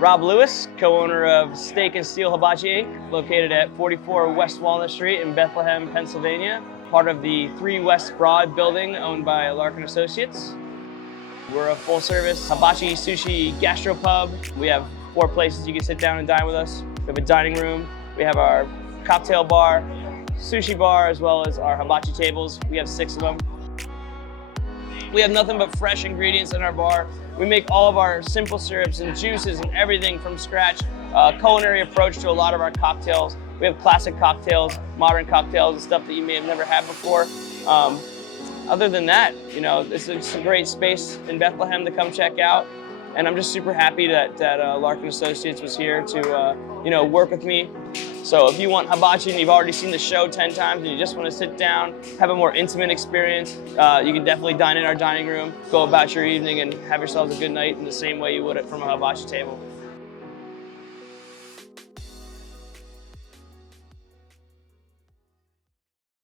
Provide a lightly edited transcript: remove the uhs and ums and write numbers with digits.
Rob Lewis, co-owner of Steak and Steel Hibachi Inc., located at 44 West Walnut Street in Bethlehem, Pennsylvania, part of the 3 West Broad building owned by Larkin Associates. We're a full-service hibachi sushi gastropub. We have 4 places you can sit down and dine with us. We have a dining room, we have our cocktail bar, sushi bar, as well as our hibachi tables. We have 6 of them. We have nothing but fresh ingredients in our bar. We make all of our simple syrups and juices and everything from scratch. Culinary approach to a lot of our cocktails. We have classic cocktails, modern cocktails, and stuff that you may have never had before. Other than that, you know, it's a great space in Bethlehem to come check out. And I'm just super happy that Larkin Associates was here to work with me. So if you want hibachi and you've already seen the show 10 times and you just want to sit down, have a more intimate experience, you can definitely dine in our dining room, go about your evening and have yourselves a good night in the same way you would from a hibachi table.